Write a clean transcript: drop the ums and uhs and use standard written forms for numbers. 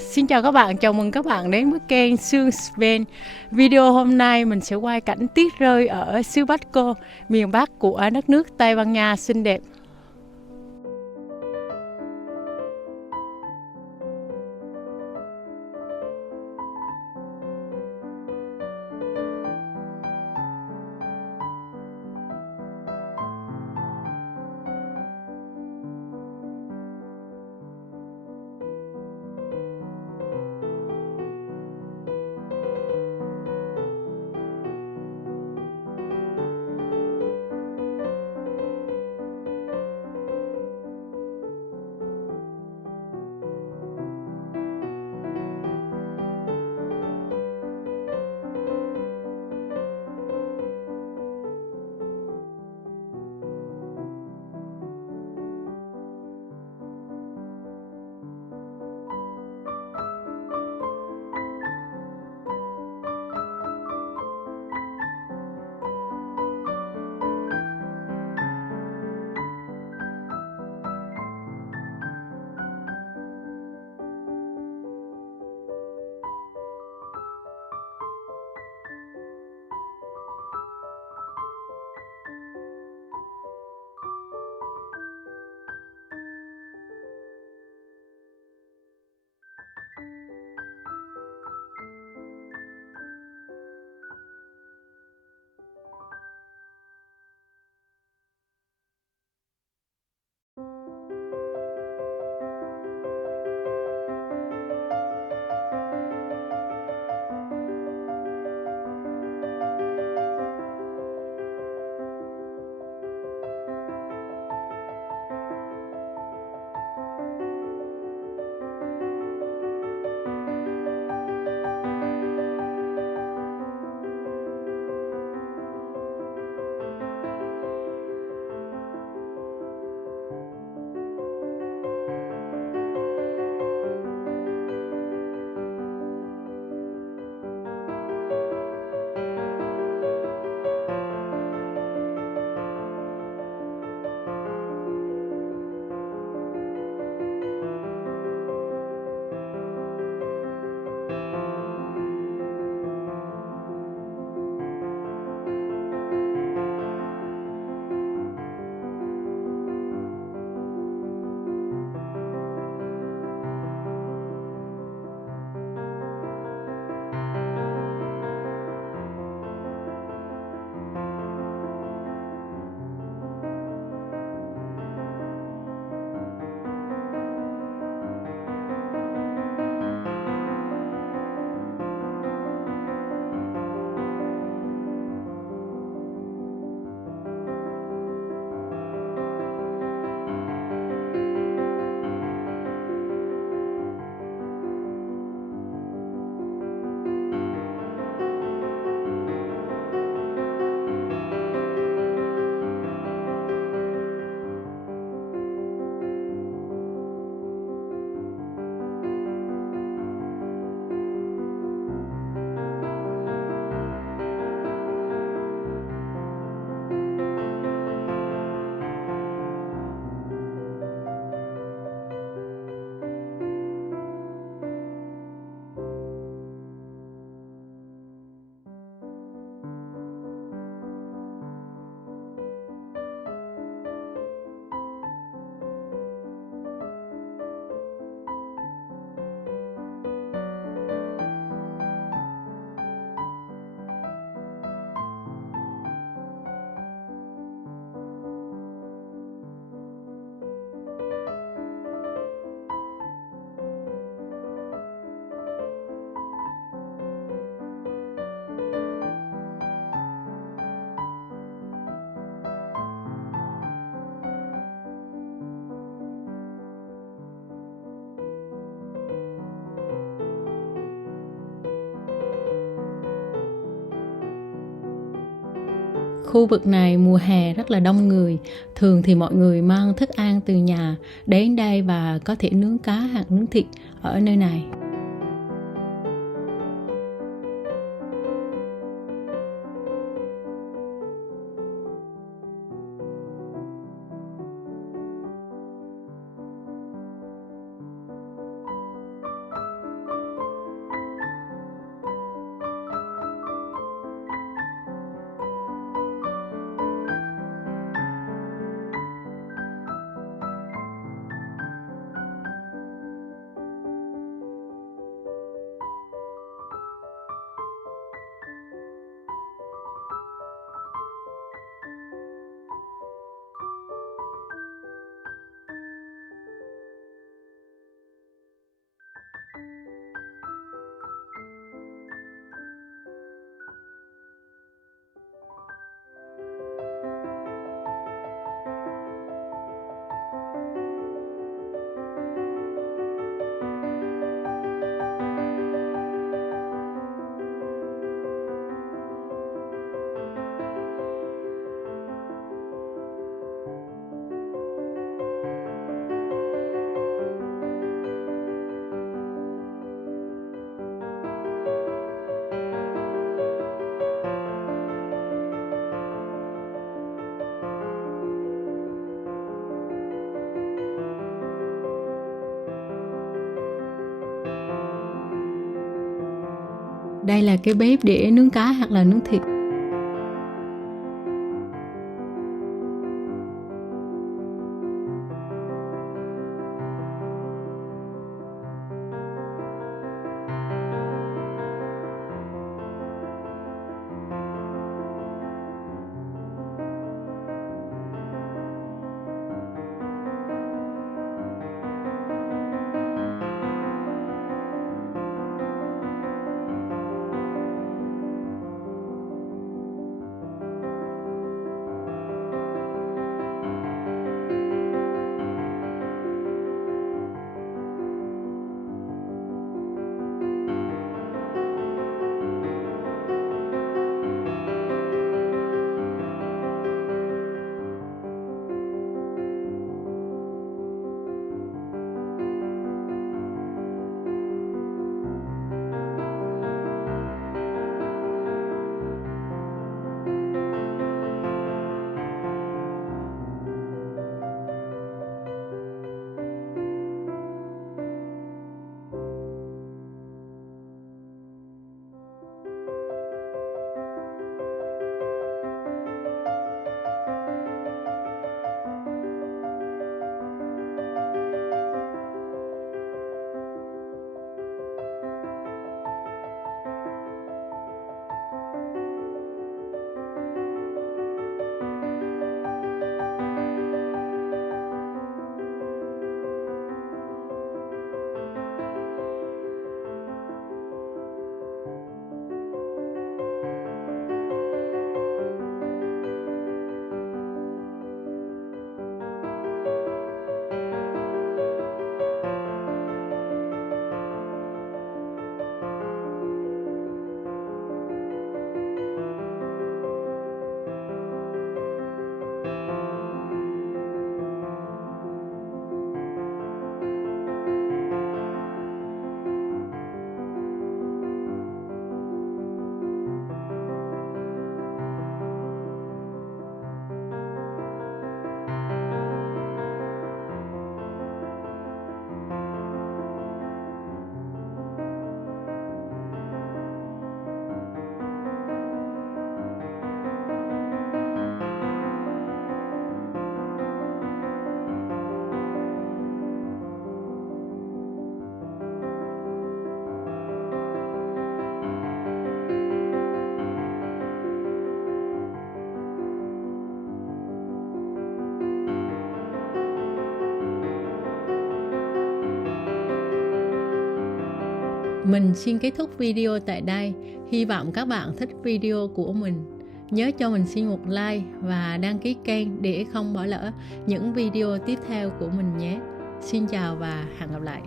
Xin chào các bạn, chào mừng các bạn đến với kênh Sương Spain. Video hôm nay mình sẽ quay cảnh tuyết rơi ở xứ Basco, miền Bắc của đất nước Tây Ban Nha xinh đẹp. Khu vực này mùa hè rất là đông người, thường thì mọi người mang thức ăn từ nhà đến đây và có thể nướng cá hoặc nướng thịt ở nơi này. Đây là cái bếp để nướng cá hoặc là nướng thịt. Mình xin kết thúc video tại đây. Hy vọng các bạn thích video của mình. Nhớ cho mình xin một like và đăng ký kênh để không bỏ lỡ những video tiếp theo của mình nhé. Xin chào và hẹn gặp lại.